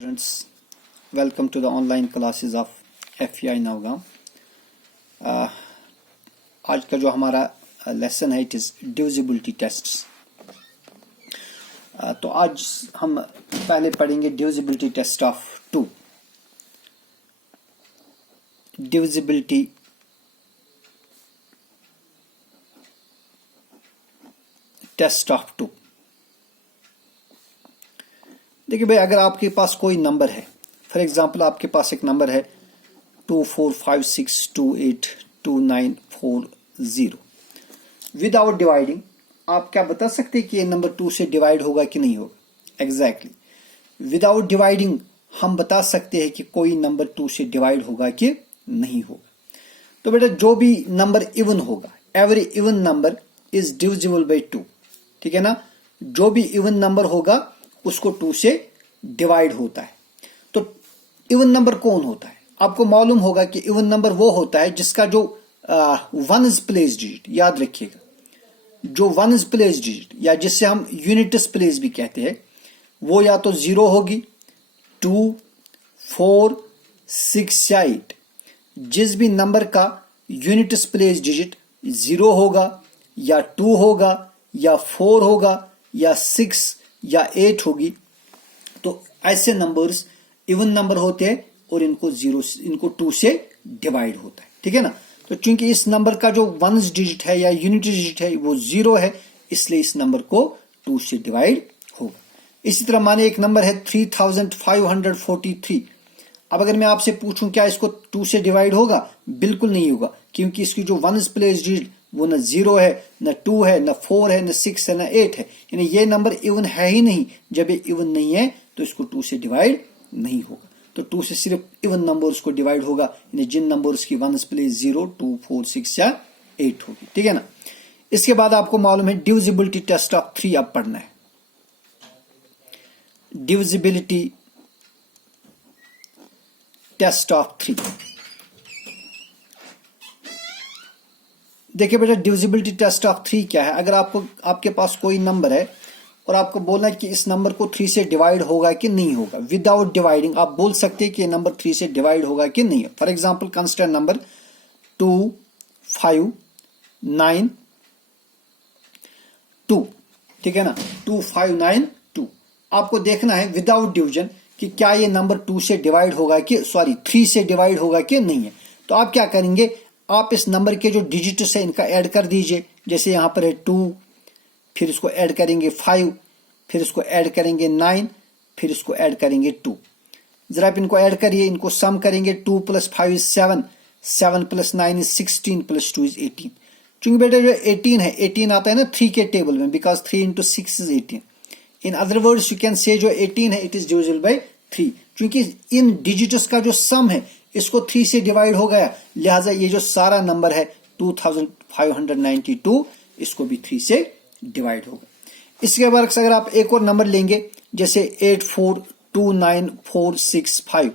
Students, welcome to the online classes of FEI Navgaon. आज का जो हमारा लेसन है इट इज डिविजिबिलिटी टेस्ट्स. तो आज हम पहले पढ़ेंगे divisibility test of 2. Divisibility test of 2. देखिए भाई, अगर आपके पास कोई नंबर है, फॉर एग्जांपल आपके पास एक नंबर है 2456282940. विदाउट डिवाइडिंग आप क्या बता सकते हैं कि ये नंबर 2 से डिवाइड होगा कि नहीं होगा? एग्जैक्टली विदाउट डिवाइडिंग हम बता सकते हैं कि कोई नंबर 2 से डिवाइड होगा कि नहीं होगा. तो बेटा जो भी नंबर इवन होगा, every even number is divisible by 2. ठीक है ना? जो भी इवन नंबर होगा उसको 2 से डिवाइड होता है. तो इवन नंबर कौन होता है? आपको मालूम होगा कि इवन नंबर वो होता है जिसका जो वन इज प्लेस डिजिट, याद रखिएगा, जो वन इज प्लेस डिजिट या जिससे हम यूनिट्स प्लेस भी कहते हैं, वो या तो 0 होगी, 2, 4, 6 या 8. जिस भी नंबर का यूनिट्स प्लेस डिजिट 0 होगा या 2 होगा या 4 होगा या 6 या 8 होगी, तो ऐसे नंबर्स इवन नंबर होते हैं और इनको 2 से डिवाइड होता है. ठीक है ना? तो चूंकि इस नंबर का जो वन डिजिट है या यूनिट डिजिट है वो 0 है, इसलिए इस नंबर को 2 से डिवाइड होगा. इसी तरह माने एक नंबर है 3543. अब अगर मैं आपसे पूछूं क्या इसको 2 से डिवाइड होगा? बिल्कुल नहीं होगा, क्योंकि इसकी जो वन प्लेस डिजिट वो न 0 है, न 2 है, न 4 है, न 6 है, न 8 है. यानी ये नंबर इवन है ही नहीं. जब ये इवन नहीं है तो इसको 2 से डिवाइड नहीं होगा. तो 2 से सिर्फ इवन नंबर्स को डिवाइड होगा, यानी जिन नंबर्स की वन प्लेस 0, 2, 4, 6 या 8 होगी. ठीक है ना? इसके बाद आपको मालूम है डिविजिबिलिटी टेस्ट ऑफ 3 अब पढ़ना है. Divisibility test of 3. देखिए बेटा, डिविजिबिलिटी टेस्ट ऑफ 3 क्या है? अगर आपके पास कोई नंबर है और आपको बोलना है कि इस नंबर को 3 से डिवाइड होगा कि नहीं होगा, विदाउट डिवाइडिंग आप बोल सकते हैं कि ये नंबर 3 से डिवाइड होगा कि नहीं है. For example consider number 2592. ठीक है ना? 2592. आपको देखना है विदाउट डिवीजन कि क्या ये नंबर 2 से डिवाइड होगा कि 3 से डिवाइड होगा कि नहीं है. तो आप क्या करेंगे, आप इस नंबर के जो डिजिट्स है इनका ऐड कर दीजिए. जैसे यहां पर है 2, फिर इसको ऐड करेंगे 5, फिर इसको ऐड करेंगे 9, फिर इसको ऐड करेंगे 2. जरा आप इनको ऐड करिए, इनको सम करेंगे. 2 + 5 इज 7, 7 + 9 इज 16, + 2 इज 18. चूंकि बेटा जो 18 है, 18 आता है ना 3 के टेबल में, because 3 × 6 is 18. In other words you can say जो 18 है इट इज डिविजिबल बाई 3. चूंकि इन डिजिट्स का जो सम है इसको 3 से डिवाइड हो गया, लिहाजा ये जो सारा नंबर है 2592 इसको भी 3 से डिवाइड होगा. इसके बाद अगर आप एक और नंबर लेंगे जैसे 8429465,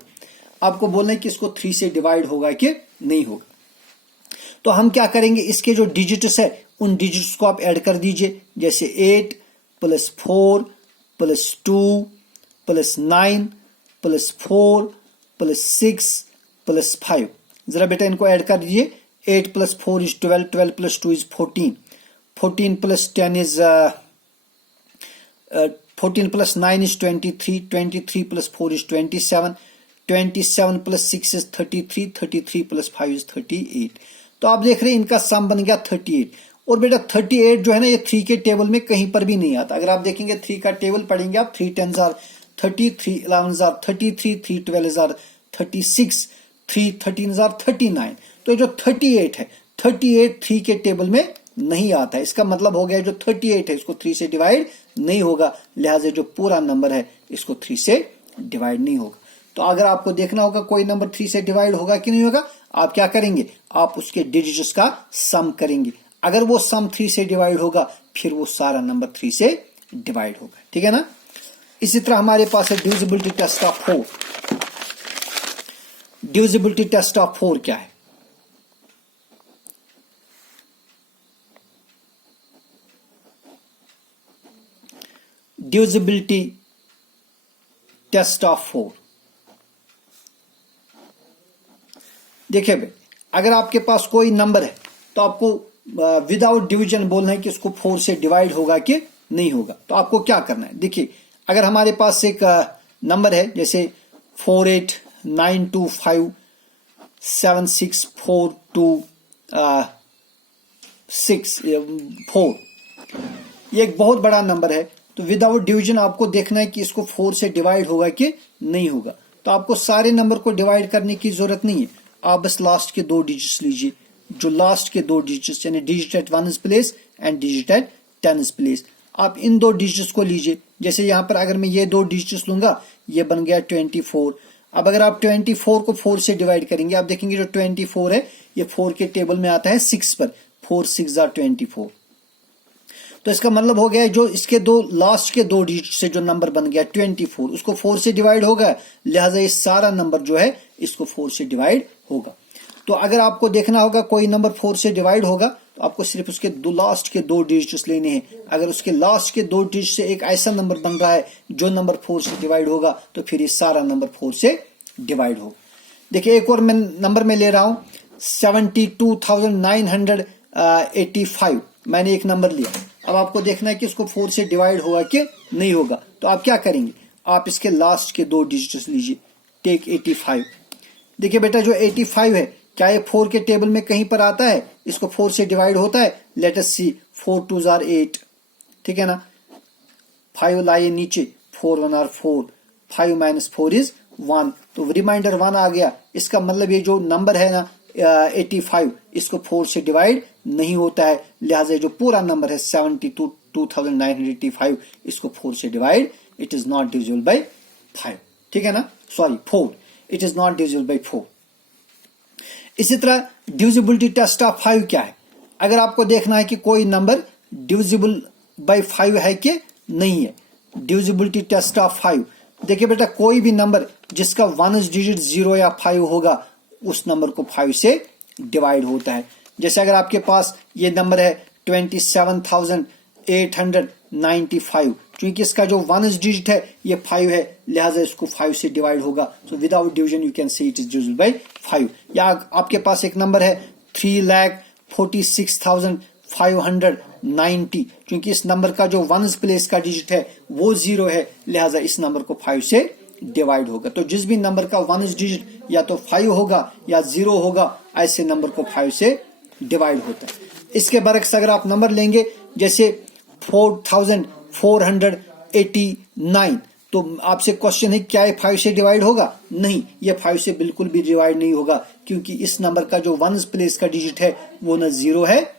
आपको बोलना है कि इसको 3 से डिवाइड होगा कि नहीं होगा. तो हम क्या करेंगे, इसके जो डिजिट्स है उन डिजिट्स को आप ऐड कर दीजिए. जैसे 8 + 4 + 2 + 9 + 4 + 6 + 5. जरा बेटा इनको ऐड कर दीजिए. 8 + 4 is 12, 12 + 2 is 14, 14 + 10 is 14 + 9 is 23, 23 + 4 is 27, 27 + 6 is 33, 33 + 5 is 38. तो आप देख रहे हैं इनका सम बन गया 38. और बेटा 38 जो है ना ये 3 के टेबल में कहीं पर भी नहीं आता. अगर आप देखेंगे 3 का टेबल पढ़ेंगे आप, 3 10s are 30, 3 11s are 33, 3 12s are 36, 3 13s are 39. तो जो 38 है, 38 3 के टेबल में नहीं आता है. इसका मतलब हो गया जो 38 है इसको 3 से डिवाइड नहीं होगा, लिहाजा जो पूरा नंबर है इसको 3 से डिवाइड नहीं होगा. तो अगर आपको देखना होगा कोई नंबर 3 से डिवाइड होगा कि नहीं होगा, आप क्या करेंगे, आप उसके डिजिट्स का सम करेंगे. अगर वो सम 3 से डिवाइड होगा फिर वो सारा नंबर 3 से डिवाइड होगा. ठीक है ना? इसी तरह हमारे पास है divisibility test of 4. Divisibility test of 4 क्या है? Divisibility test of 4। देखिए भाई, अगर आपके पास कोई नंबर है तो आपको विदाउट डिवीजन बोलना है कि इसको 4 से डिवाइड होगा कि नहीं होगा। तो आपको क्या करना है, देखिए अगर हमारे पास एक नंबर है जैसे 4892576426 ये एक बहुत बड़ा नंबर है। तो विदाउट डिवीजन आपको देखना है कि इसको 4 से डिवाइड होगा कि नहीं होगा। तो आपको सारे नंबर को डिवाइड करने की जरूरत नहीं है, आप बस लास्ट के 2 डिजिट्स लीजिए। जो लास्ट के 2 डिजिट्स यानी digit at 1 place and digit at 10 place, आप इन 2 डिजिट्स को लीजिए। जैसे यहां पर अगर मैं ये 2 डिजिट्स लूंगा, ये बन गया 24। अब अगर आप 24 को 4 से डिवाइड करेंगे, आप देखेंगे जो 24 है ये 4 के टेबल में आता है 6 पर, 4 6 are 24। तो इसका मतलब हो गया जो इसके 2 लास्ट के 2 डिजिट से जो नंबर बन गया 24, उसको 4 से डिवाइड होगा, लिहाजा ये सारा नंबर जो है इसको 4 से डिवाइड होगा। तो अगर आपको देखना होगा कोई नंबर 4 से डिवाइड होगा तो आपको सिर्फ उसके लास्ट के 2 डिजिट्स लेने हैं। अगर उसके लास्ट के 2 डिजिट से एक ऐसा नंबर बन रहा है जो नंबर 4 से डिवाइड होगा, तो फिर ये सारा नंबर 4 से डिवाइड होगा। देखिए एक और मैं नंबर में ले रहा हूं 72,985, मैंने एक नंबर लिया। अब आपको देखना है कि इसको 4 से डिवाइड होगा कि नहीं होगा। तो आप क्या करेंगे, आप इसके लास्ट के 2 डिजिट्स लीजिए, टेक 85। देखिए बेटा जो 85 है, क्या ये 4 के टेबल में कहीं पर आता है, इसको 4 से डिवाइड होता है? Let us C, 4 2s are 8, ठीक है ना। 5 लाइए नीचे, 4 1 are 4, 5 minus 4 is 1, तो रिमाइंडर 1 आ गया। इसका मतलब ये जो नंबर है ना 85, इसको 4 से डिवाइड नहीं होता है, लिहाजा जो पूरा नंबर है 72,985, इसको 4 से divide, it is not divisible by 5, ठीक है ना, sorry 4, it is not divisible by 4। इसी तरह डिविजिबिलिटी टेस्ट ऑफ 5 क्या है, अगर आपको देखना है कि कोई नंबर डिविजिबल बाय 5 है कि नहीं है। डिविजिबिलिटी टेस्ट ऑफ 5, देखिए बेटा कोई भी नंबर जिसका 1 डिजिट 0 या 5 होगा, उस नंबर को 5 से डिवाइड होता है। जैसे अगर आपके पास ये नंबर है 27,895, क्योंकि इसका जो 1 डिजिट है ये 5 है, लिहाजा इसको 5 से डिवाइड होगा। So without division you can say it is divisible by 5। या आपके पास एक नंबर है 3,46,590, क्योंकि इस नंबर का जो 1 प्लेस का डिजिट है वो 0 है, लिहाजा इस नंबर को 5 से डिवाइड होगा। तो जिस भी नंबर का 1 डिजिट या तो 5 होगा या 0 होगा, ऐसे नंबर को 5 से डिवाइड होता है। इसके बरक्स अगर आप नंबर लेंगे जैसे 4,489, तो आपसे क्वेश्चन है क्या ये 5 से डिवाइड होगा? नहीं, ये 5 से बिल्कुल भी डिवाइड नहीं होगा, क्योंकि इस नंबर का जो 1 प्लेस का डिजिट है वो ना 0 है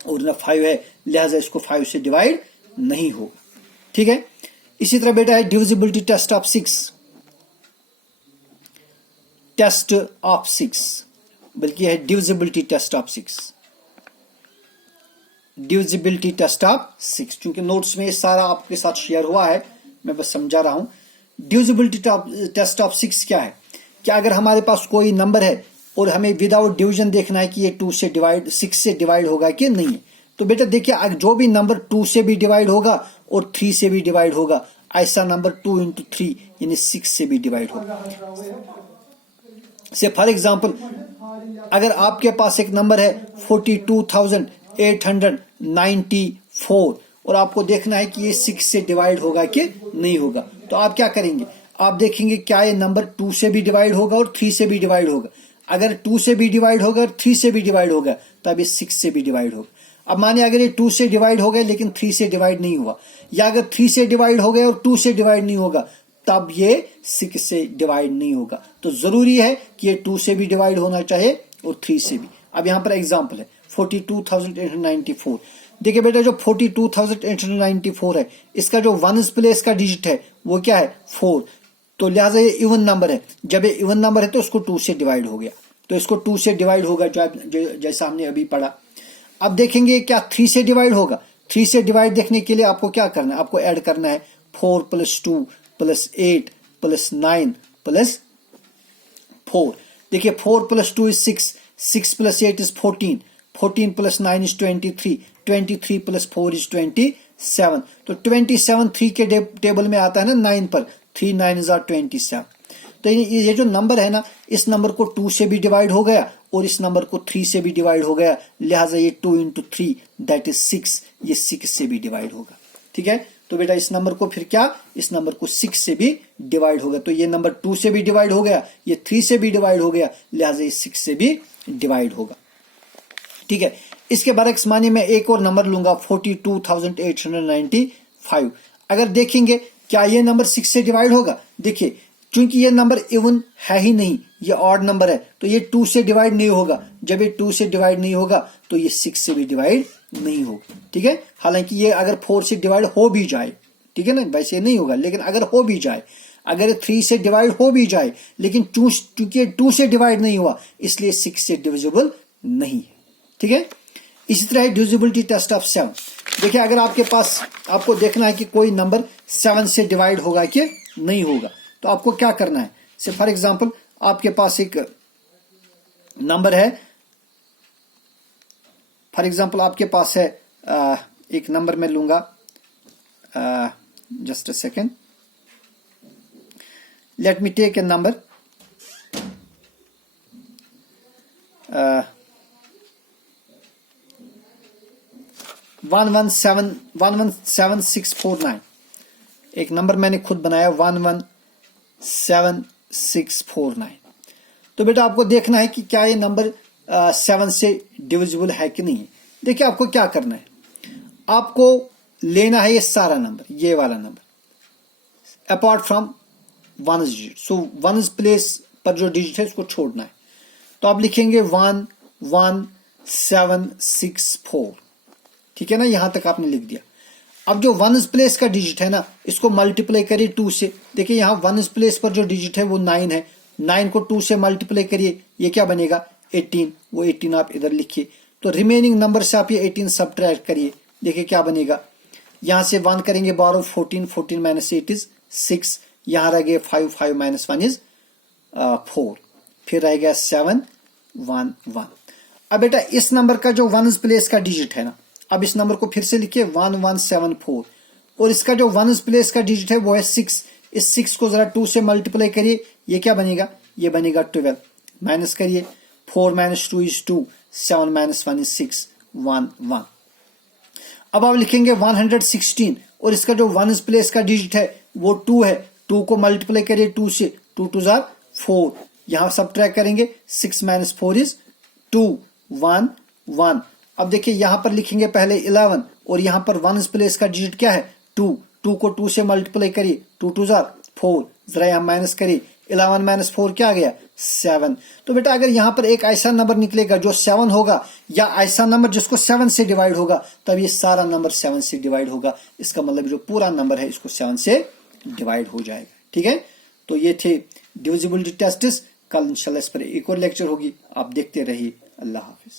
और ना 5 है, लिहाजा इसको 5 से डिवाइड नहीं होगा, ठीक है। इसी तरह बेटा है divisibility test of 6, test of 6, बल्कि है divisibility test of 6, divisibility test of 6, क्योंकि नोट्स में सारा आपके साथ शेयर हुआ है, मैं बस समझा रहा हूं। डिविजिबिलिटी टेस्ट ऑफ 6 क्या है, क्या अगर हमारे पास कोई नंबर है और हमें विदाउट डिवीजन देखना है कि ये 6 से डिवाइड होगा कि नहीं है, तो बेटा देखिए जो भी नंबर 2 से भी डिवाइड होगा और 3 से भी डिवाइड होगा, ऐसा नंबर 2 into 3 यानी 6 से भी डिवाइड होगा। से फॉर एग्जाम्पल अगर आपके पास एक नंबर है 42,894 और आपको देखना है कि ये 6 से डिवाइड होगा कि नहीं होगा, तो आप क्या करेंगे, आप देखेंगे क्या ये नंबर 2 से भी डिवाइड होगा और 3 से भी डिवाइड होगा। अगर 2 से भी डिवाइड होगा और 3 से भी डिवाइड होगा, तब ये 6 से भी डिवाइड होगा। अब माने अगर ये 2 से डिवाइड हो गए लेकिन 3 से डिवाइड नहीं हुआ, या अगर 3 से डिवाइड हो गए और 2 से डिवाइड नहीं होगा, तब ये 6 से डिवाइड नहीं होगा। तो जरूरी है कि ये 2 से भी डिवाइड होना चाहिए और 3 से भी। अब यहां पर एग्जांपल है 42,894। देखिए बेटा जो 42,894 है, इसका जो 1 प्लेस का डिजिट है वो क्या है 4, तो लिहाजा ये इवन नंबर है। जब ये इवन नंबर है तो उसको 2 से डिवाइड हो गया, तो इसको 2 से डिवाइड होगा जैसा हमने अभी पढ़ा। अब देखेंगे क्या 3 से डिवाइड होगा। 3 से डिवाइड देखने के लिए आपको क्या करना है, आपको ऐड करना है 4 + 2 + 8 + 9 + 4। देखिए 4 + 2 is 6, 6 + 8 is 14, 14 + 9 is 23, 23 + 4 is 27। तो 27 3 के टेबल में आता है ना 9 पर, 3 9 27। तो ये जो नंबर है ना, इस नंबर को 2 से भी डिवाइड हो गया और इस नंबर को 3 से भी डिवाइड हो गया, लिहाजा ये 2 into 3 दैट इज 6, ये 6 से भी डिवाइड होगा। ठीक है, तो बेटा इस नंबर को फिर क्या, इस नंबर को 6 से भी डिवाइड होगा। तो ये नंबर 2 से भी डिवाइड हो गया, ये 3 से भी डिवाइड हो गया, लिहाजा ये 6 से भी डिवाइड होगा। ठीक है, इसके बरक्स माने मैं एक और नंबर लूंगा 42,895। अगर देखेंगे क्या ये नंबर 6 से डिवाइड होगा, देखिए चूंकि ये नंबर इवन है ही नहीं, ये ऑड नंबर है, तो ये 2 से डिवाइड नहीं होगा। जब ये 2 से डिवाइड नहीं होगा तो ये 6 से भी डिवाइड नहीं होगा। ठीक है, हालांकि ये अगर 4 से डिवाइड हो भी जाए, ठीक है ना, वैसे नहीं होगा, लेकिन अगर हो भी जाए, अगर 3 से डिवाइड हो भी जाए, लेकिन चूंकि 2 से डिवाइड नहीं हुआ इसलिए 6 से डिविजिबल नहीं है। ठीक है, इसी तरह डिविजिबिलिटी टेस्ट ऑफ 7। देखिए अगर आपके पास, आपको देखना है कि कोई नंबर 7 से डिवाइड होगा कि नहीं होगा, तो आपको क्या करना है। से फॉर एग्जांपल आपके पास एक नंबर है, फॉर एग्जांपल आपके पास है एक नंबर मैं लूंगा, just a second, let me take a number 117649। एक नंबर मैंने खुद बनाया 117649। तो बेटा आपको देखना है कि क्या ये नंबर 7 से डिविजिबल है कि नहीं। देखिए आपको क्या करना है, आपको लेना है ये सारा नंबर, ये वाला number apart from ones digit. So ones place पर जो डिजिट है उसको छोड़ना है। तो आप लिखेंगे 11764। ठीक है ना, यहां तक आपने लिख दिया। अब जो वंस प्लेस का डिजिट है ना, इसको मल्टीप्लाई करिए 2 से। देखिए यहां वंस प्लेस पर जो डिजिट है वो 9 है, 9 को 2 से मल्टीप्लाई करिए, ये क्या बनेगा 18। वो 18 आप इधर लिखिए। तो रिमेनिंग नंबर से आप ये 18 सब्ट्रैक्ट करिए, देखिए क्या बनेगा। यहां से 1 करेंगे बारो 14, 14 माइनस 8 इज 6, यहां रह गए 5, 5 माइनस 1 इज 4, फिर रह गया 7 1 1। अब बेटा इस नंबर का जो वंस प्लेस का डिजिट है ना, अब इस नंबर को फिर से लिखिए 1174, और इसका जो वंस प्लेस का डिजिट है वो है 6। इस 6 को जरा 2 से मल्टीप्लाई करिए, ये क्या बनेगा, ये बनेगा 12। माइनस करिए, 4 माइनस 2 इज 2, 7 माइनस 1 इज 6 1 1। अब आप लिखेंगे 116, और इसका जो वंस प्लेस का डिजिट है वो 2 है, 2 को मल्टीप्लाई करिए 2 से, 2 2 जार 4, यहां सब्ट्रैक्ट करेंगे 6 माइनस 4 इज 2 1 1। अब देखिए यहां पर लिखेंगे पहले 11, और यहां पर वंस प्लेस का डिजिट क्या है 2, 2 को 2 से मल्टीप्लाई करिए, 2 2 जार 4, जरा यहां माइनस करिए, 11 माइनस 4 क्या आ गया 7। तो बेटा अगर यहां पर एक ऐसा नंबर निकलेगा जो 7 होगा, या ऐसा नंबर जिसको 7 से डिवाइड होगा, तब ये सारा नंबर 7 से डिवाइड होगा। इसका मतलब जो पूरा नंबर है इसको 7 से डिवाइड हो जाएगा। ठीक है, तो ये थे डिविजिबिलिटी टेस्ट्स। कल इंशाल्लाह इस पर एक और लेक्चर होगी, आप देखते रहिए। अल्लाह हाफिज।